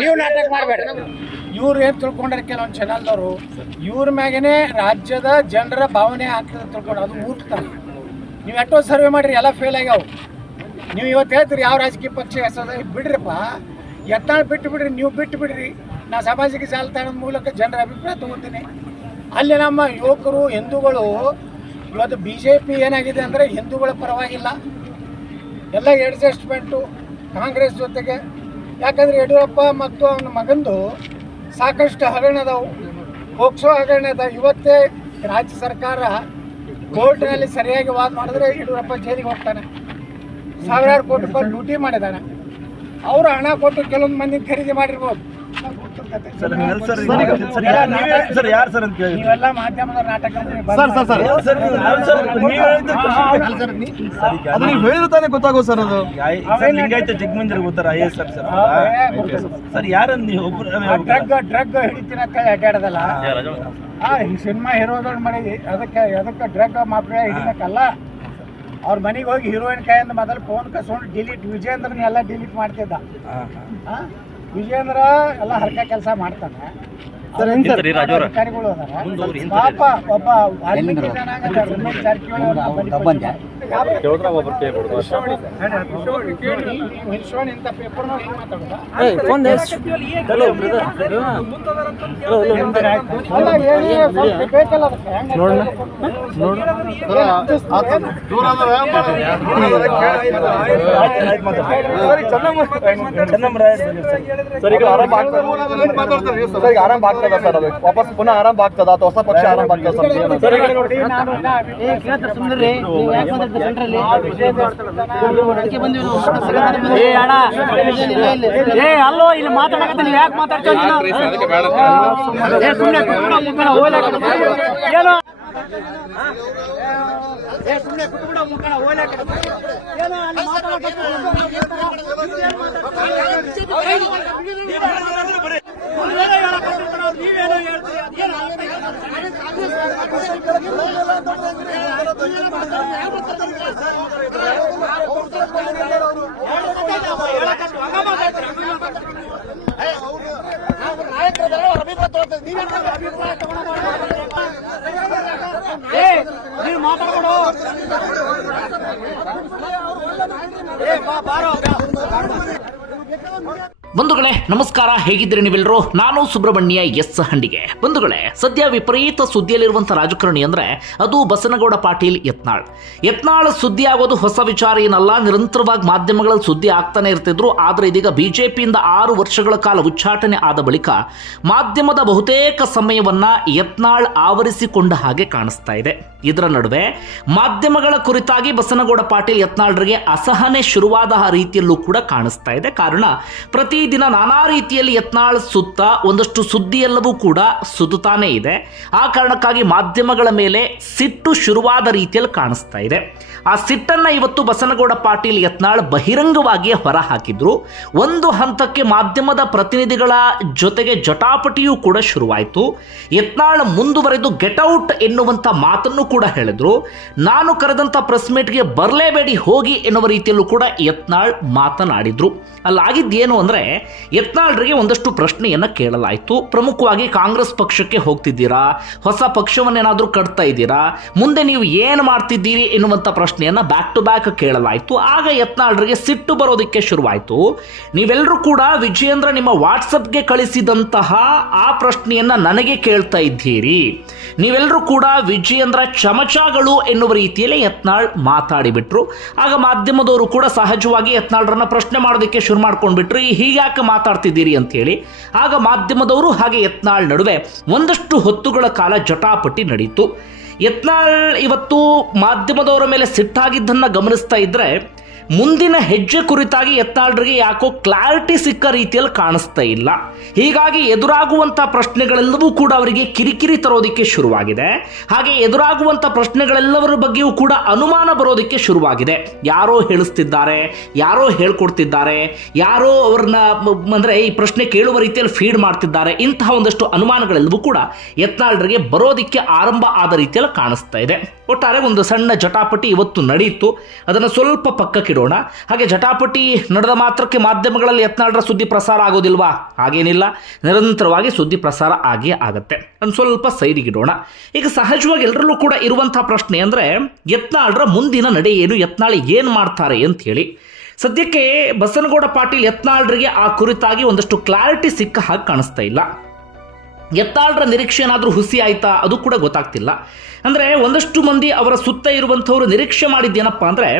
ನೀವು ನಾಟಕ ಮಾಡಬೇಡ್ರಿ. ಇವ್ರು ಏನ್ ತಿಳ್ಕೊಂಡ್ರೆ ಕೆಲವೊಂದು ಚಾನಲ್ದವರು ಇವ್ರ ಮ್ಯಾಗೇನೆ ರಾಜ್ಯದ ಜನರ ಭಾವನೆ ಹಾಕಿದ್ರೆ ತಿಳ್ಕೊಂಡು ಅದು ಮೂರ್ಖತನ. ನೀವು ಎಷ್ಟೋ ಸರ್ವೆ ಮಾಡಿರಿ, ಎಲ್ಲ ಫೇಲ್ ಆಗ್ಯಾವ. ನೀವು ಇವತ್ತು ಹೇಳ್ತೀರಿ ಯಾವ ರಾಜಕೀಯ ಪಕ್ಷ ಹೆಸರು ಬಿಡ್ರಿಪ್ಪ, ಯತ್ನಾಳ್ ಬಿಟ್ಟು ಬಿಡ್ರಿ, ನೀವು ಬಿಟ್ಟು ಬಿಡ್ರಿ. ನಾ ಸಾಮಾಜಿಕ ಜಾಲತಾಣದ ಮೂಲಕ ಜನರ ಅಭಿಪ್ರಾಯ ತಗೋತೀನಿ. ಅಲ್ಲಿ ನಮ್ಮ ಯುವಕರು ಹಿಂದೂಗಳು ಇವತ್ತು BJP ಏನಾಗಿದೆ ಅಂದರೆ ಹಿಂದೂಗಳ ಪರವಾಗಿಲ್ಲ, ಎಲ್ಲ ಅಡ್ಜಸ್ಟ್ಮೆಂಟು ಕಾಂಗ್ರೆಸ್ ಜೊತೆಗೆ. ಯಾಕಂದರೆ ಯಡಿಯೂರಪ್ಪ ಮತ್ತು ಅವನ ಮಗಂದು ಸಾಕಷ್ಟು ಹಗರಣದವು, ಪೋಕ್ಸೋ ಹಗರಣದ. ಇವತ್ತೇ ರಾಜ್ಯ ಸರ್ಕಾರ ಕೋರ್ಟ್ನಲ್ಲಿ ಸರಿಯಾಗಿ ವಾದ ಮಾಡಿದ್ರೆ ಯಡಿಯೂರಪ್ಪ ಜೈಲಿಗೆ ಹೋಗ್ತಾನೆ. ಸಾವಿರಾರು ಕೋಟಿ ರೂಪಾಯಿ ಲೂಟಿ ಮಾಡಿದ್ದಾನೆ. ಅವರು ಹಣ ಕೊಟ್ಟು ಕೆಲವೊಂದು ಮಂದಿ ಖರೀದಿ ಮಾಡಿರ್ಬೋದು. ನೀವೆಲ್ಲ ಮಾಧ್ಯಮದ ನಾಟಕ ಗೊತ್ತಾಗೋ ಸರ್. ಅದು ಜಗಮಂದಿರ ಗೊತ್ತಾರ IAS ಸರ್ ಯಾರನ್ನ ಡ್ರಗ್ ಹಿಡಿತೀನಿ ಅಂತ ಅಡ್ಡಾಡದಲ್ಲ. ಸಿನಿಮಾ ಹೀರೋದೊಳಗೆ ಮಾಡಿದ್ವಿ, ಅದಕ್ಕೆ ಡ್ರಗ್ ಮಾಫಿಯಾ ಹಿಡಿಬೇಕಲ್ಲ. ಅವ್ರ ಮನೆಗೆ ಹೋಗಿ ಹೀರೋಯಿನ್ ಕೈಯಿಂದ ಮೊದಲು ಫೋನ್ ಕಸ್ಕೊಂಡು ಡಿಲೀಟ್, ವಿಜೇಂದ್ರನ ಎಲ್ಲ ಡಿಲೀಟ್ ಮಾಡ್ತಿದ್ದ. ವಿಜೇಂದ್ರ ಎಲ್ಲ ಹರಕ ಕೆಲಸ ಮಾಡ್ತಾನೆ. ಅಧಿಕಾರಿಗಳು ಅದಾರ ಪಾಪ. ಒಬ್ಬ ವಾಲ್ಮೀಕಿ ಜನಾಂಗ ರಮೇಶ್ ಜಾರಕಿಹೊಳಿ ಇಂಥ ಪೇಪರ್ ಬೇಕಲ್ಲ ಆರಂಭ ಆಗ್ತದ ಸರ್. ಅದು ವಾಪಸ್ ಪುನಃ ಆರಂಭ ಆಗ್ತದ ಅಥವಾ ಹೊಸ ಪಕ್ಷ ಆರಂಭ ಆಗ್ತದ ಸರ್? ಅಲ್ಲೋ ಇಲ್ಲಿ ಮಾತಾಡಕತ್ತೀನಿ, ಯಾಕೆ ಮಾತಾಡ್ತೀನಿ? ಬಂಧುಗಳೇ ನಮಸ್ಕಾರ, ಹೇಗಿದ್ದೀರಿ ನೀವೆಲ್ಲರೂ? ನಾನು ಸುಬ್ರಹ್ಮಣ್ಯ ಎಸ್ ಹಂಡಿಗೆ. ಬಂಧುಗಳೇ, ಸದ್ಯ ವಿಪರೀತ ಸುದ್ದಿಯಲ್ಲಿರುವಂಥ ರಾಜಕಾರಣಿ ಅಂದರೆ ಅದು ಬಸನಗೌಡ ಪಾಟೀಲ್ ಯತ್ನಾಳ್ ಸುದ್ದಿ ಆಗೋದು ಹೊಸ ವಿಚಾರ ಏನಲ್ಲ. ನಿರಂತರವಾಗಿ ಮಾಧ್ಯಮಗಳಲ್ಲಿ ಸುದ್ದಿ ಆಗ್ತಾನೆ ಇರ್ತಿದ್ರು. ಆದರೆ ಇದೀಗ BJPಯಿಂದ 6 ವರ್ಷಗಳ ಕಾಲ ಉಚ್ಚಾಟನೆ ಆದ ಬಳಿಕ ಮಾಧ್ಯಮದ ಬಹುತೇಕ ಸಮಯವನ್ನ ಯತ್ನಾಳ್ ಆವರಿಸಿಕೊಂಡ ಹಾಗೆ ಕಾಣಿಸ್ತಾ ಇದೆ. ಇದರ ನಡುವೆ ಮಾಧ್ಯಮಗಳ ಕುರಿತಾಗಿ ಬಸನಗೌಡ ಪಾಟೀಲ್ ಯತ್ನಾಳ್ರಿಗೆ ಅಸಹನೆ ಶುರುವಾದ ರೀತಿಯಲ್ಲೂ ಕೂಡ ಕಾಣಿಸ್ತಾ ಇದೆ. ಕಾರಣ ಪ್ರತಿದಿನ ನಾನಾ ರೀತಿಯಲ್ಲಿ ಯತ್ನಾಳ್ ಸುತ್ತ ಒಂದಷ್ಟು ಸುದ್ದಿಯೆಲ್ಲವೂ ಕೂಡ ಸುತ್ತಾನೇ ಇದೆ. ಆ ಕಾರಣಕ್ಕಾಗಿ ಮಾಧ್ಯಮಗಳ ಮೇಲೆ ಸಿಟ್ಟು ಶುರುವಾದ ರೀತಿಯಲ್ಲಿ ಕಾಣಿಸ್ತಾ ಇದೆ. ಆ ಸಿಟ್ಟನ್ನ ಇವತ್ತು ಬಸನಗೌಡ ಪಾಟೀಲ್ ಯತ್ನಾಳ್ ಬಹಿರಂಗವಾಗಿ ಹೊರ ಹಾಕಿದ್ರು. ಒಂದು ಹಂತಕ್ಕೆ ಮಾಧ್ಯಮದ ಪ್ರತಿನಿಧಿಗಳ ಜೊತೆಗೆ ಜಟಾಪಟಿಯೂ ಕೂಡ ಶುರುವಾಯಿತು. ಯತ್ನಾಳ್ ಮುಂದುವರೆದು ಗೆಟ್ ಔಟ್ ಎನ್ನುವಂಥ ಮಾತನ್ನು ಕೂಡ ಹೇಳಿದ್ರು. ನಾನು ಕರೆದಂಥ ಪ್ರೆಸ್ ಮೀಟ್ಗೆ ಬರಲೇಬೇಡಿ ಹೋಗಿ ಎನ್ನುವ ರೀತಿಯಲ್ಲೂ ಕೂಡ ಯತ್ನಾಳ್ ಮಾತನಾಡಿದ್ರು. ಅಲ್ಲಾಗಿದ್ದೇನು ಅಂದರೆ ಯತ್ನಾಳ್ರಿಗೆ ಒಂದಷ್ಟು ಪ್ರಶ್ನೆಯನ್ನು ಕೇಳಲಾಯಿತು. ಪ್ರಮುಖವಾಗಿ ಕಾಂಗ್ರೆಸ್ ಪಕ್ಷಕ್ಕೆ ಹೋಗ್ತಿದ್ದೀರಾ, ಹೊಸ ಪಕ್ಷವನ್ನೇನಾದರೂ ಕಟ್ತಾ ಇದ್ದೀರಾ, ಮುಂದೆ ನೀವು ಏನು ಮಾಡ್ತಿದ್ದೀರಿ ಎನ್ನುವಂಥ ಪ್ರಶ್ನೆಯನ್ನು ಬ್ಯಾಕ್ ಟು ಬ್ಯಾಕ್ ಕೇಳಲಾಯಿತು. ಆಗ ಯತ್ನಾಳ್ರಿಗೆ ಸಿಟ್ಟು ಬರೋದಕ್ಕೆ ಶುರುವಾಯಿತು. ನೀವೆಲ್ಲರೂ ಕೂಡ ವಿಜಯೇಂದ್ರ ನಿಮ್ಮ ವಾಟ್ಸಪ್ಗೆ ಕಳಿಸಿದಂತಹ ಆ ಪ್ರಶ್ನೆಯನ್ನು ನನಗೆ ಕೇಳ್ತಾ ಇದ್ದೀರಿ, ನೀವೆಲ್ಲರೂ ಕೂಡ ವಿಜಯೇಂದ್ರ ಚಮಚಗಳು ಎನ್ನುವ ರೀತಿಯಲ್ಲಿ ಯತ್ನಾಳ್ ಮಾತಾಡಿಬಿಟ್ರು. ಆಗ ಮಾಧ್ಯಮದವರು ಕೂಡ ಸಹಜವಾಗಿ ಯತ್ನಾಳ್ರನ್ನ ಪ್ರಶ್ನೆ ಮಾಡೋದಕ್ಕೆ ಶುರು ಮಾಡ್ಕೊಂಡ್ಬಿಟ್ರು, ಹೀಗ್ಯಾಕೆ ಮಾತಾಡ್ತಿದ್ದೀರಿ ಅಂತೇಳಿ. ಆಗ ಮಾಧ್ಯಮದವರು ಹಾಗೆ ಯತ್ನಾಳ್ ನಡುವೆ ಒಂದಷ್ಟು ಹೊತ್ತುಗಳ ಕಾಲ ಜಟಾಪಟಿ ನಡೀತು. ಯತ್ನಾಳ್ ಇವತ್ತು ಮಾಧ್ಯಮದವರ ಮೇಲೆ ಸಿಟ್ಟಾಗಿದ್ದನ್ನು ಗಮನಿಸ್ತಾ ಇದ್ರೆ ಮುಂದಿನ ಹೆಜ್ಜೆ ಕುರಿತಾಗಿ ಯತ್ನಾಳ್ರಿಗೆ ಯಾಕೋ ಕ್ಲಾರಿಟಿ ಸಿಕ್ಕ ರೀತಿಯಲ್ಲಿ ಕಾಣಿಸ್ತಾ ಇಲ್ಲ. ಹೀಗಾಗಿ ಎದುರಾಗುವಂಥ ಪ್ರಶ್ನೆಗಳೆಲ್ಲವೂ ಕೂಡ ಅವರಿಗೆ ಕಿರಿಕಿರಿ ತರೋದಕ್ಕೆ ಶುರುವಾಗಿದೆ. ಹಾಗೆ ಎದುರಾಗುವಂಥ ಪ್ರಶ್ನೆಗಳೆಲ್ಲವರ ಬಗ್ಗೆಯೂ ಕೂಡ ಅನುಮಾನ ಬರೋದಕ್ಕೆ ಶುರುವಾಗಿದೆ. ಯಾರೋ ಹೇಳಿಸ್ತಿದ್ದಾರೆ, ಯಾರೋ ಹೇಳ್ಕೊಡ್ತಿದ್ದಾರೆ, ಯಾರೋ ಅವ್ರನ್ನ ಅಂದರೆ ಈ ಪ್ರಶ್ನೆ ಕೇಳುವ ರೀತಿಯಲ್ಲಿ ಫೀಡ್ ಮಾಡ್ತಿದ್ದಾರೆ. ಇಂತಹ ಒಂದಷ್ಟು ಅನುಮಾನಗಳೆಲ್ಲವೂ ಕೂಡ ಯತ್ನಾಳ್ರಿಗೆ ಬರೋದಕ್ಕೆ ಆರಂಭ ಆದ ರೀತಿಯಲ್ಲಿ ಕಾಣಿಸ್ತಾ ಇದೆ. ಒಟ್ಟಾರೆ ಒಂದು ಸಣ್ಣ ಜಟಾಪಟಿ ಇವತ್ತು ನಡೆಯಿತು. ಅದನ್ನು ಸ್ವಲ್ಪ ಪಕ್ಕಕ್ಕಿಡೋಣ. ಹಾಗೆ ಜಟಾಪಟಿ ನಡೆದ ಮಾತ್ರಕ್ಕೆ ಮಾಧ್ಯಮಗಳಲ್ಲಿ ಯತ್ನಾಳ್ರ ಸುದ್ದಿ ಪ್ರಸಾರ ಆಗೋದಿಲ್ವಾ? ಹಾಗೇನಿಲ್ಲ, ನಿರಂತರವಾಗಿ ಸುದ್ದಿ ಪ್ರಸಾರ ಆಗೇ ಆಗತ್ತೆ. ಅದನ್ನು ಸ್ವಲ್ಪ ಸೈಡಿಗಿಡೋಣ. ಈಗ ಸಹಜವಾಗಿ ಎಲ್ಲರಲ್ಲೂ ಕೂಡ ಇರುವಂತಹ ಪ್ರಶ್ನೆ ಅಂದರೆ ಯತ್ನಾಳ್ರ ಮುಂದಿನ ನಡೆ ಏನು, ಯತ್ನಾಳ್ ಏನು ಮಾಡ್ತಾರೆ ಅಂತ ಹೇಳಿ. ಸದ್ಯಕ್ಕೆ ಬಸನಗೌಡ ಪಾಟೀಲ್ ಯತ್ನಾಳ್ರಿಗೆ ಆ ಕುರಿತಾಗಿ ಒಂದಷ್ಟು ಕ್ಲಾರಿಟಿ ಸಿಕ್ಕ ಹಾಗೆ ಕಾಣಿಸ್ತಾ ಇಲ್ಲ. ಯತ್ನಾಳ್ರ ನಿರೀಕ್ಷೆ ಏನಾದರೂ ಹುಸಿ ಆಯ್ತಾ ಅದು ಕೂಡ ಗೊತ್ತಾಗ್ತಿಲ್ಲ. ಅಂದರೆ ಒಂದಷ್ಟು ಮಂದಿ ಅವರ ಸುತ್ತ ಇರುವಂಥವ್ರು ನಿರೀಕ್ಷೆ ಮಾಡಿದ್ದೇನಪ್ಪ ಅಂದರೆ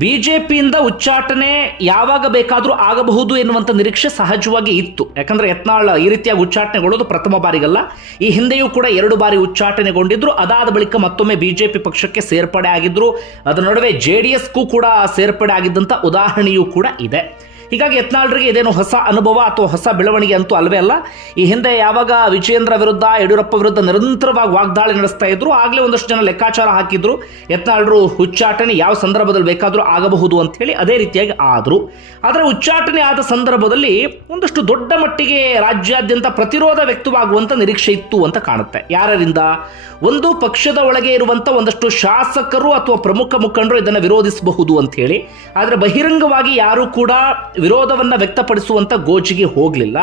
BJPಯಿಂದ ಉಚ್ಚಾಟನೆ ಯಾವಾಗ ಬೇಕಾದರೂ ಆಗಬಹುದು ಎನ್ನುವಂಥ ನಿರೀಕ್ಷೆ ಸಹಜವಾಗಿ ಇತ್ತು. ಯಾಕಂದರೆ ಯತ್ನಾಳ್ ಈ ರೀತಿಯಾಗಿ ಉಚ್ಚಾಟನೆಗೊಳ್ಳೋದು ಪ್ರಥಮ ಬಾರಿಗಲ್ಲ. ಈ ಹಿಂದೆಯೂ ಕೂಡ 2 ಬಾರಿ ಉಚ್ಚಾಟನೆಗೊಂಡಿದ್ರು. ಅದಾದ ಬಳಿಕ ಮತ್ತೊಮ್ಮೆ BJP ಪಕ್ಷಕ್ಕೆ ಸೇರ್ಪಡೆ ಆಗಿದ್ರು. ಅದರ ನಡುವೆ JDSಗೂ ಕೂಡ ಸೇರ್ಪಡೆ ಆಗಿದ್ದಂಥ ಉದಾಹರಣೆಯೂ ಕೂಡ ಇದೆ. ಹೀಗಾಗಿ ಯತ್ನಾಳ್ರಿಗೆ ಇದೇನು ಹೊಸ ಅನುಭವ ಅಥವಾ ಹೊಸ ಬೆಳವಣಿಗೆ ಅಂತೂ ಅಲ್ವೇ ಅಲ್ಲ. ಈ ಹಿಂದೆ ಯಾವಾಗ ವಿಜಯೇಂದ್ರ ವಿರುದ್ಧ ಯಡಿಯೂರಪ್ಪ ವಿರುದ್ಧ ನಿರಂತರವಾಗಿ ವಾಗ್ದಾಳಿ ನಡೆಸ್ತಾ ಇದ್ರು, ಆಗಲೇ ಒಂದಷ್ಟು ಜನ ಲೆಕ್ಕಾಚಾರ ಹಾಕಿದ್ರು ಯತ್ನಾಳ್ರು ಉಚ್ಚಾಟನೆ ಯಾವ ಸಂದರ್ಭದಲ್ಲಿ ಬೇಕಾದರೂ ಆಗಬಹುದು ಅಂತ ಹೇಳಿ. ಅದೇ ರೀತಿಯಾಗಿ ಆದರು. ಆದರೆ ಉಚ್ಚಾಟನೆ ಆದ ಸಂದರ್ಭದಲ್ಲಿ ಒಂದಷ್ಟು ದೊಡ್ಡ ಮಟ್ಟಿಗೆ ರಾಜ್ಯಾದ್ಯಂತ ಪ್ರತಿರೋಧ ವ್ಯಕ್ತವಾಗುವಂಥ ನಿರೀಕ್ಷೆ ಇತ್ತು ಅಂತ ಕಾಣುತ್ತೆ. ಯಾರಿಂದ? ಒಂದು ಪಕ್ಷದ ಒಳಗೆ ಇರುವಂಥ ಒಂದಷ್ಟು ಶಾಸಕರು ಅಥವಾ ಪ್ರಮುಖ ಮುಖಂಡರು ಇದನ್ನು ವಿರೋಧಿಸಬಹುದು ಅಂತ ಹೇಳಿ. ಆದರೆ ಬಹಿರಂಗವಾಗಿ ಯಾರೂ ಕೂಡ ವಿರೋಧವನ್ನು ವ್ಯಕ್ತಪಡಿಸುವಂಥ ಗೋಜಿಗೆ ಹೋಗಲಿಲ್ಲ.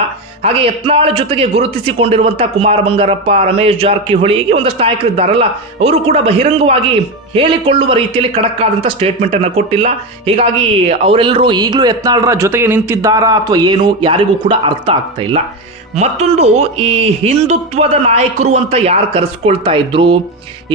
ಹಾಗೆ ಯತ್ನಾಳ್ ಜೊತೆಗೆ ಗುರುತಿಸಿಕೊಂಡಿರುವಂಥ ಕುಮಾರ ಬಂಗಾರಪ್ಪ, ರಮೇಶ್ ಜಾರಕಿಹೊಳಿ, ಹೀಗೆ ಒಂದಷ್ಟು ನಾಯಕರಿದ್ದಾರಲ್ಲ, ಅವರು ಕೂಡ ಬಹಿರಂಗವಾಗಿ ಹೇಳಿಕೊಳ್ಳುವ ರೀತಿಯಲ್ಲಿ ಖಡಕ್ ಆದಂಥ ಸ್ಟೇಟ್ಮೆಂಟ್ ಅನ್ನು ಕೊಟ್ಟಿಲ್ಲ. ಹೀಗಾಗಿ ಅವರೆಲ್ಲರೂ ಈಗಲೂ ಯತ್ನಾಳ್ರ ಜೊತೆಗೆ ನಿಂತಿದ್ದಾರಾ ಅಥವಾ ಏನು ಯಾರಿಗೂ ಕೂಡ ಅರ್ಥ ಆಗ್ತಾ ಇಲ್ಲ. ಮತ್ತೊಂದು, ಈ ಹಿಂದುತ್ವದ ನಾಯಕರು ಅಂತ ಯಾರು ಕರೆಸ್ಕೊಳ್ತಾ ಇದ್ರು,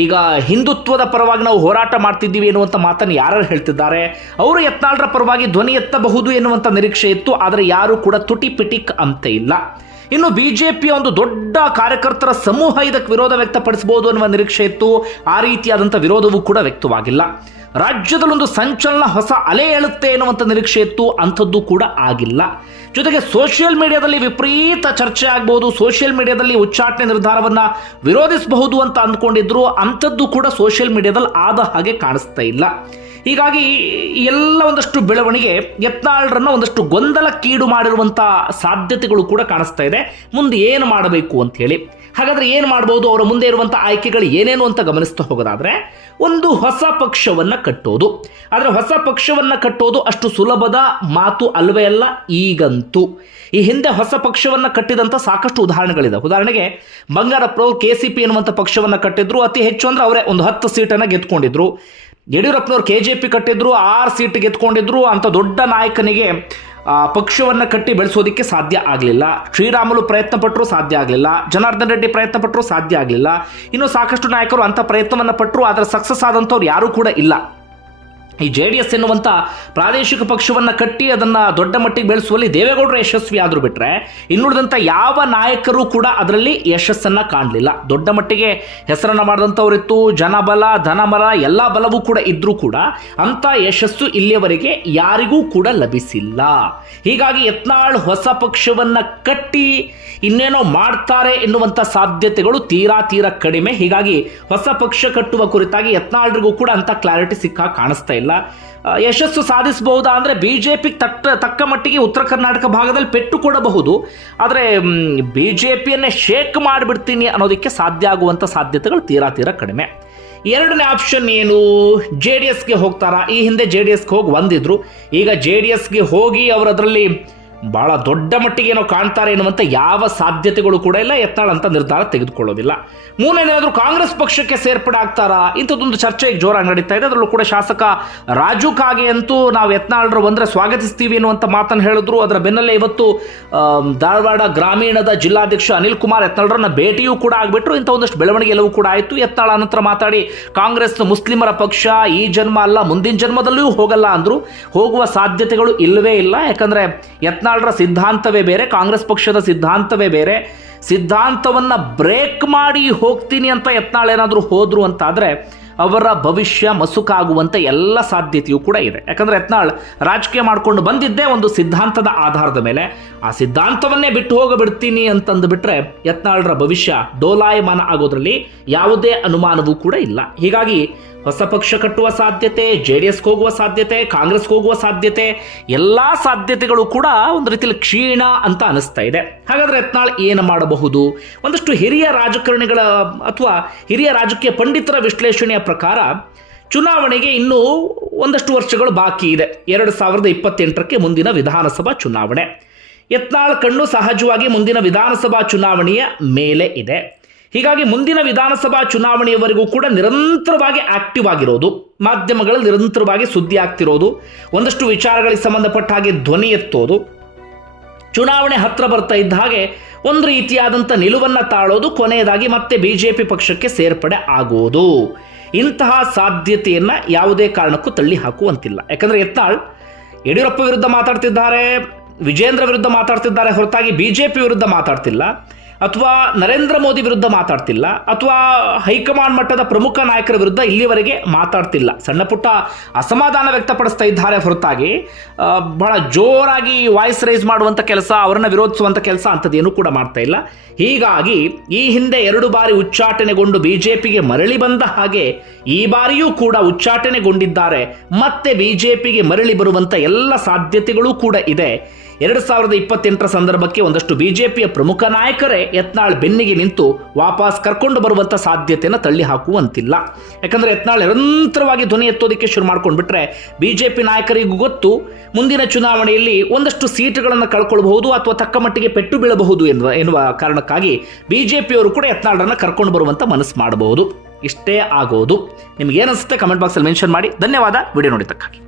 ಈಗ ಹಿಂದುತ್ವದ ಪರವಾಗಿ ನಾವು ಹೋರಾಟ ಮಾಡ್ತಿದ್ದೀವಿ ಎನ್ನುವಂಥ ಮಾತನ್ನು ಯಾರು ಹೇಳ್ತಿದ್ದಾರೆ, ಅವರು ಯತ್ನಾಳ್ರ ಪರವಾಗಿ ಧ್ವನಿ ಎತ್ತಬಹುದು ಎನ್ನುವಂಥ ನಿರೀಕ್ಷೆ ಇತ್ತು. ಆದರೆ ಯಾರು ಕೂಡ ತುಟಿ ಪಿಟಿಕ್ ಅಂತ ಇಲ್ಲ. ಇನ್ನು BJPಯ ಒಂದು ದೊಡ್ಡ ಕಾರ್ಯಕರ್ತರ ಸಮೂಹ ಇದಕ್ಕೆ ವಿರೋಧ ವ್ಯಕ್ತಪಡಿಸಬಹುದು ಅನ್ನುವ ನಿರೀಕ್ಷೆ ಇತ್ತು. ಆ ರೀತಿಯಾದಂಥ ವಿರೋಧವೂ ಕೂಡ ವ್ಯಕ್ತವಾಗಿಲ್ಲ. ರಾಜ್ಯದಲ್ಲೊಂದು ಸಂಚಲನ, ಹೊಸ ಅಲೆ ಏಳುತ್ತೆ ಎನ್ನುವಂಥ ನಿರೀಕ್ಷೆ ಇತ್ತು. ಅಂಥದ್ದು ಕೂಡ ಆಗಿಲ್ಲ. ಜೊತೆಗೆ ಸೋಷಿಯಲ್ ಮೀಡಿಯಾದಲ್ಲಿ ವಿಪರೀತ ಚರ್ಚೆ ಆಗ್ಬೋದು, ಸೋಷಿಯಲ್ ಮೀಡಿಯಾದಲ್ಲಿ ಉಚ್ಚಾಟನೆ ನಿರ್ಧಾರವನ್ನು ವಿರೋಧಿಸಬಹುದು ಅಂತ ಅಂದ್ಕೊಂಡಿದ್ರು. ಅಂಥದ್ದು ಕೂಡ ಸೋಷಿಯಲ್ ಮೀಡಿಯಾದಲ್ಲಿ ಆದ ಹಾಗೆ ಕಾಣಿಸ್ತಾ ಇಲ್ಲ. ಹೀಗಾಗಿ ಎಲ್ಲ ಒಂದಷ್ಟು ಬೆಳವಣಿಗೆ ಯತ್ನಾಳ್ರನ್ನ ಒಂದಷ್ಟು ಗೊಂದಲಕ್ಕೀಡು ಮಾಡಿರುವಂಥ ಸಾಧ್ಯತೆಗಳು ಕೂಡ ಕಾಣಿಸ್ತಾ ಇದೆ. ಮುಂದೆ ಏನು ಮಾಡಬೇಕು ಅಂತ ಹೇಳಿ. ಹಾಗಾದರೆ ಏನು ಮಾಡ್ಬೋದು, ಅವರ ಮುಂದೆ ಇರುವಂಥ ಆಯ್ಕೆಗಳು ಏನೇನು ಅಂತ ಗಮನಿಸ್ತಾ ಹೋಗೋದಾದರೆ, ಒಂದು ಹೊಸ ಪಕ್ಷವನ್ನು ಕಟ್ಟೋದು. ಆದರೆ ಹೊಸ ಪಕ್ಷವನ್ನು ಕಟ್ಟೋದು ಅಷ್ಟು ಸುಲಭದ ಮಾತು ಅಲ್ವೇ ಅಲ್ಲ ಈಗಂತೂ. ಈ ಹಿಂದೆ ಹೊಸ ಪಕ್ಷವನ್ನು ಕಟ್ಟಿದಂಥ ಸಾಕಷ್ಟು ಉದಾಹರಣೆಗಳಿದೆ. ಉದಾಹರಣೆಗೆ ಬಂಗಾರಪ್ಪನವರು KCP ಎನ್ನುವಂಥ ಪಕ್ಷವನ್ನು ಕಟ್ಟಿದ್ರು. ಅತಿ ಹೆಚ್ಚು ಅಂದರೆ ಅವರೇ ಒಂದು 10 ಸೀಟನ್ನು ಗೆದ್ಕೊಂಡಿದ್ರು. ಯಡಿಯೂರಪ್ಪನವರು KJP ಕಟ್ಟಿದ್ರು, 6 ಸೀಟ್ ಗೆದ್ಕೊಂಡಿದ್ರು. ಅಂಥ ದೊಡ್ಡ ನಾಯಕನಿಗೆ ಪಕ್ಷವನ್ನು ಕಟ್ಟಿ ಬೆಳೆಸೋದಕ್ಕೆ ಸಾಧ್ಯ ಆಗಲಿಲ್ಲ. ಶ್ರೀರಾಮುಲು ಪ್ರಯತ್ನ ಪಟ್ಟರು, ಸಾಧ್ಯ ಆಗಲಿಲ್ಲ. ಜನಾರ್ದನ್ ರೆಡ್ಡಿ ಪ್ರಯತ್ನ ಪಟ್ಟರು, ಸಾಧ್ಯ ಆಗಲಿಲ್ಲ. ಇನ್ನು ಸಾಕಷ್ಟು ನಾಯಕರು ಅಂಥ ಪ್ರಯತ್ನವನ್ನು ಪಟ್ಟರು, ಆದರೆ ಸಕ್ಸಸ್ ಆದಂಥವ್ರು ಯಾರೂ ಕೂಡ ಇಲ್ಲ. ಈ JDS ಎನ್ನುವಂಥ ಪ್ರಾದೇಶಿಕ ಪಕ್ಷವನ್ನು ಕಟ್ಟಿ ಅದನ್ನು ದೊಡ್ಡ ಮಟ್ಟಿಗೆ ಬೆಳೆಸುವಲ್ಲಿ ದೇವೇಗೌಡರು ಯಶಸ್ವಿ ಆದರೂ ಬಿಟ್ಟರೆ ಇನ್ನುಳಿದಂಥ ಯಾವ ನಾಯಕರು ಕೂಡ ಅದರಲ್ಲಿ ಯಶಸ್ಸನ್ನು ಕಾಣಲಿಲ್ಲ. ದೊಡ್ಡ ಮಟ್ಟಿಗೆ ಹೆಸರನ್ನು ಮಾಡಿದಂಥವರಿತ್ತು, ಜನಬಲ, ಧನಬಲ ಎಲ್ಲ ಬಲವೂ ಕೂಡ ಇದ್ದರೂ ಕೂಡ ಅಂಥ ಯಶಸ್ಸು ಇಲ್ಲಿಯವರೆಗೆ ಯಾರಿಗೂ ಕೂಡ ಲಭಿಸಿಲ್ಲ. ಹೀಗಾಗಿ ಯತ್ನಾಳ್ ಹೊಸ ಪಕ್ಷವನ್ನು ಕಟ್ಟಿ ಇನ್ನೇನೋ ಮಾಡ್ತಾರೆ ಎನ್ನುವಂಥ ಸಾಧ್ಯತೆಗಳು ತೀರಾ ಕಡಿಮೆ. ಹೀಗಾಗಿ ಹೊಸ ಪಕ್ಷ ಕಟ್ಟುವ ಕುರಿತಾಗಿ ಯತ್ನಾಳ್ರಿಗೂ ಕೂಡ ಅಂಥ ಕ್ಲಾರಿಟಿ ಸಿಕ್ಕ ಕಾಣಿಸ್ತಾ ಇಲ್ಲ. ಯಶಸ್ಸು ಸಾಧಿಸಬಹುದಾ ಅಂದರೆ BJP ತಕ್ಕ ಮಟ್ಟಿಗೆ ಉತ್ತರ ಕರ್ನಾಟಕ ಭಾಗದಲ್ಲಿ ಪೆಟ್ಟು ಕೊಡಬಹುದು. ಆದರೆ BJPಯನ್ನೇ ಶೇಕ್ ಮಾಡಿಬಿಡ್ತೀನಿ ಅನ್ನೋದಕ್ಕೆ ಸಾಧ್ಯ ಆಗುವಂಥ ಸಾಧ್ಯತೆಗಳು ತೀರಾ ಕಡಿಮೆ. ಎರಡನೇ ಆಪ್ಷನ್ ಏನು? JDSಗೆ ಹೋಗ್ತಾರಾ? ಈ ಹಿಂದೆ JDSಗೆ ಹೋಗಿ ಬಂದಿದ್ರು. ಈಗ JDSಗೆ ಹೋಗಿ ಅವರು ಅದರಲ್ಲಿ ಭಾಳ ದೊಡ್ಡ ಮಟ್ಟಿಗೆ ಏನೋ ಕಾಣ್ತಾರೆ ಎನ್ನುವಂಥ ಯಾವ ಸಾಧ್ಯತೆಗಳು ಕೂಡ ಇಲ್ಲ. ಯತ್ನಾಳ್ ಅಂತ ನಿರ್ಧಾರ ತೆಗೆದುಕೊಳ್ಳೋದಿಲ್ಲ. ಮೂರನೇದೇನಾದರೂ ಕಾಂಗ್ರೆಸ್ ಪಕ್ಷಕ್ಕೆ ಸೇರ್ಪಡೆ ಆಗ್ತಾರಾ? ಇಂಥದ್ದೊಂದು ಚರ್ಚೆ ಈಗ ಜೋರಾಗಿ ನಡೀತಾ ಇದೆ. ಅದರಲ್ಲೂ ಕೂಡ ಶಾಸಕ ರಾಜು ಕಾಗೆ ಅಂತೂ ನಾವು ಯತ್ನಾಳ್ರು ಬಂದರೆ ಸ್ವಾಗತಿಸ್ತೀವಿ ಎನ್ನುವಂಥ ಮಾತನ್ನು ಹೇಳಿದ್ರು. ಅದರ ಬೆನ್ನಲ್ಲೇ ಇವತ್ತು ಧಾರವಾಡ ಗ್ರಾಮೀಣದ ಜಿಲ್ಲಾಧ್ಯಕ್ಷ ಅನಿಲ್ ಕುಮಾರ್ ಯತ್ನಾಳ್ರನ್ನ ಭೇಟಿಯೂ ಕೂಡ ಆಗಿಬಿಟ್ರು. ಇಂಥ ಒಂದಷ್ಟು ಬೆಳವಣಿಗೆ ಎಲ್ಲವೂ ಕೂಡ ಆಯಿತು. ಯತ್ನಾಳ್ ಅನಂತರ ಮಾತಾಡಿ ಕಾಂಗ್ರೆಸ್ ಮುಸ್ಲಿಮರ ಪಕ್ಷ, ಈ ಜನ್ಮ ಅಲ್ಲ ಮುಂದಿನ ಜನ್ಮದಲ್ಲೂ ಹೋಗಲ್ಲ ಅಂದರು. ಹೋಗುವ ಸಾಧ್ಯತೆಗಳು ಇಲ್ಲವೇ ಇಲ್ಲ. ಯಾಕಂದರೆ ಯತ್ನಾಳ್ರ ಸಿದ್ಧಾಂತವೇ ಬೇರೆ, ಕಾಂಗ್ರೆಸ್ ಪಕ್ಷದ ಸಿದ್ಧಾಂತವೇ ಬೇರೆ. ಸಿದ್ಧಾಂತವನ್ನು ಬ್ರೇಕ್ ಮಾಡಿ ಹೋಗ್ತೀನಿ ಅಂತ ಯತ್ನಾಳ್ ಏನಾದರೂ ಹೋದ್ರು ಅಂತಾದರೆ ಅವರ ಭವಿಷ್ಯ ಮಸುಕಾಗುವಂಥ ಎಲ್ಲ ಸಾಧ್ಯತೆಯೂ ಕೂಡ ಇದೆ. ಯಾಕಂದರೆ ಯತ್ನಾಳ್ ರಾಜಕೀಯ ಮಾಡಿಕೊಂಡು ಬಂದಿದ್ದೇ ಒಂದು ಸಿದ್ಧಾಂತದ ಆಧಾರದ ಮೇಲೆ. ಆ ಸಿದ್ಧಾಂತವನ್ನೇ ಬಿಟ್ಟು ಹೋಗಬಿಡ್ತೀನಿ ಅಂತಂದುಬಿಟ್ರೆ ಯತ್ನಾಳ್ರ ಭವಿಷ್ಯ ಡೋಲಾಯಮಾನ ಆಗೋದ್ರಲ್ಲಿ ಯಾವುದೇ ಅನುಮಾನವೂ ಕೂಡ ಇಲ್ಲ. ಹೀಗಾಗಿ ಹೊಸ ಪಕ್ಷ ಕಟ್ಟುವ ಸಾಧ್ಯತೆ, JDSಗೆ ಹೋಗುವ ಸಾಧ್ಯತೆ, ಕಾಂಗ್ರೆಸ್ಗೆ ಹೋಗುವ ಸಾಧ್ಯತೆ, ಎಲ್ಲ ಸಾಧ್ಯತೆಗಳು ಕೂಡ ಒಂದು ರೀತಿಯಲ್ಲಿ ಕ್ಷೀಣ ಅಂತ ಅನಿಸ್ತಾ ಇದೆ. ಹಾಗಾದ್ರೆ ಯತ್ನಾಳ್ ಏನು ಮಾಡಬಹುದು? ಒಂದಷ್ಟು ಹಿರಿಯ ರಾಜಕಾರಣಿಗಳ ಅಥವಾ ಹಿರಿಯ ರಾಜಕೀಯ ಪಂಡಿತರ ವಿಶ್ಲೇಷಣೆಯ ಪ್ರಕಾರ ಚುನಾವಣೆಗೆ ಇನ್ನೂ ಒಂದಷ್ಟು ವರ್ಷಗಳು ಬಾಕಿ ಇದೆ. 2028ಕ್ಕೆ ಮುಂದಿನ ವಿಧಾನಸಭಾ ಚುನಾವಣೆ. ಯತ್ನಾಳ್ ಕಣ್ಣು ಸಹಜವಾಗಿ ಮುಂದಿನ ವಿಧಾನಸಭಾ ಚುನಾವಣೆಯ ಮೇಲೆ ಇದೆ. ಹೀಗಾಗಿ ಮುಂದಿನ ವಿಧಾನಸಭಾ ಚುನಾವಣೆಯವರೆಗೂ ಕೂಡ ನಿರಂತರವಾಗಿ ಆಕ್ಟಿವ್ ಆಗಿರೋದು, ಮಾಧ್ಯಮಗಳಲ್ಲಿ ನಿರಂತರವಾಗಿ ಸುದ್ದಿ ಆಗ್ತಿರೋದು, ಒಂದಷ್ಟು ವಿಚಾರಗಳಿಗೆ ಸಂಬಂಧಪಟ್ಟ ಹಾಗೆ ಧ್ವನಿ ಎತ್ತೋದು, ಚುನಾವಣೆ ಹತ್ರ ಬರ್ತಾ ಇದ್ದ ಹಾಗೆ ಒಂದು ರೀತಿಯಾದಂಥ ನಿಲುವನ್ನು ತಾಳೋದು, ಕೊನೆಯದಾಗಿ ಮತ್ತೆ BJP ಪಕ್ಷಕ್ಕೆ ಸೇರ್ಪಡೆ ಆಗುವುದು. ಇಂತಹ ಸಾಧ್ಯತೆಯನ್ನು ಯಾವುದೇ ಕಾರಣಕ್ಕೂ ತಳ್ಳಿ ಹಾಕುವಂತಿಲ್ಲ. ಯಾಕಂದರೆ ಯತ್ನಾಳ್ ಯಡಿಯೂರಪ್ಪ ವಿರುದ್ಧ ಮಾತಾಡ್ತಿದ್ದಾರೆ, ವಿಜೇಂದ್ರ ವಿರುದ್ಧ ಮಾತಾಡ್ತಿದ್ದಾರೆ, ಹೊರತಾಗಿ BJP ವಿರುದ್ಧ ಮಾತಾಡ್ತಿಲ್ಲ, ಅಥವಾ ನರೇಂದ್ರ ಮೋದಿ ವಿರುದ್ಧ ಮಾತಾಡ್ತಿಲ್ಲ, ಅಥವಾ ಹೈಕಮಾಂಡ್ ಮಟ್ಟದ ಪ್ರಮುಖ ನಾಯಕರ ವಿರುದ್ಧ ಇಲ್ಲಿವರೆಗೆ ಮಾತಾಡ್ತಿಲ್ಲ. ಸಣ್ಣ ಪುಟ್ಟ ಅಸಮಾಧಾನ ವ್ಯಕ್ತಪಡಿಸ್ತಾ ಇದ್ದಾರೆ ಹೊರತಾಗಿ ಬಹಳ ಜೋರಾಗಿ ವಾಯ್ಸ್ ರೈಸ್ ಮಾಡುವಂಥ ಕೆಲಸ, ಅವರನ್ನು ವಿರೋಧಿಸುವಂಥ ಕೆಲಸ ಅಂಥದ್ದೇನೂ ಕೂಡ ಮಾಡ್ತಾ ಇಲ್ಲ. ಹೀಗಾಗಿ ಈ ಹಿಂದೆ 2 ಬಾರಿ ಉಚ್ಚಾಟನೆಗೊಂಡು BJPಗೆ ಮರಳಿ ಬಂದ ಹಾಗೆ ಈ ಬಾರಿಯೂ ಕೂಡ ಉಚ್ಚಾಟನೆಗೊಂಡಿದ್ದಾರೆ. ಮತ್ತೆ BJPಗೆ ಮರಳಿ ಬರುವಂಥ ಎಲ್ಲ ಸಾಧ್ಯತೆಗಳೂ ಕೂಡ ಇದೆ. 2028ರ ಸಂದರ್ಭಕ್ಕೆ ಒಂದಷ್ಟು BJPಯ ಪ್ರಮುಖ ನಾಯಕರೇ ಯತ್ನಾಳ್ ಬೆನ್ನಿಗೆ ನಿಂತು ವಾಪಸ್ ಕರ್ಕೊಂಡು ಬರುವಂಥ ಸಾಧ್ಯತೆಯನ್ನು ತಳ್ಳಿ ಹಾಕುವಂತಿಲ್ಲ. ಯಾಕಂದರೆ ಯತ್ನಾಳ್ ನಿರಂತರವಾಗಿ ಧ್ವನಿ ಎತ್ತೋದಕ್ಕೆ ಶುರು ಮಾಡ್ಕೊಂಡ್ಬಿಟ್ರೆ BJP ನಾಯಕರಿಗೂ ಗೊತ್ತು ಮುಂದಿನ ಚುನಾವಣೆಯಲ್ಲಿ ಒಂದಷ್ಟು ಸೀಟುಗಳನ್ನು ಕಳ್ಕೊಳ್ಬಹುದು ಅಥವಾ ತಕ್ಕ ಮಟ್ಟಿಗೆ ಪೆಟ್ಟು ಬೀಳಬಹುದು ಎನ್ನುವ ಕಾರಣಕ್ಕಾಗಿ BJPಯವರು ಕೂಡ ಯತ್ನಾಳ್ರನ್ನು ಕರ್ಕೊಂಡು ಬರುವಂಥ ಮನಸ್ಸು ಮಾಡಬಹುದು. ಇಷ್ಟೇ ಆಗೋದು. ನಿಮ್ಗೆ ಏನಿಸುತ್ತೆ ಕಮೆಂಟ್ ಬಾಕ್ಸಲ್ಲಿ ಮೆನ್ಷನ್ ಮಾಡಿ. ಧನ್ಯವಾದ ವಿಡಿಯೋ ನೋಡಿದ್ದಕ್ಕಾಗಿ.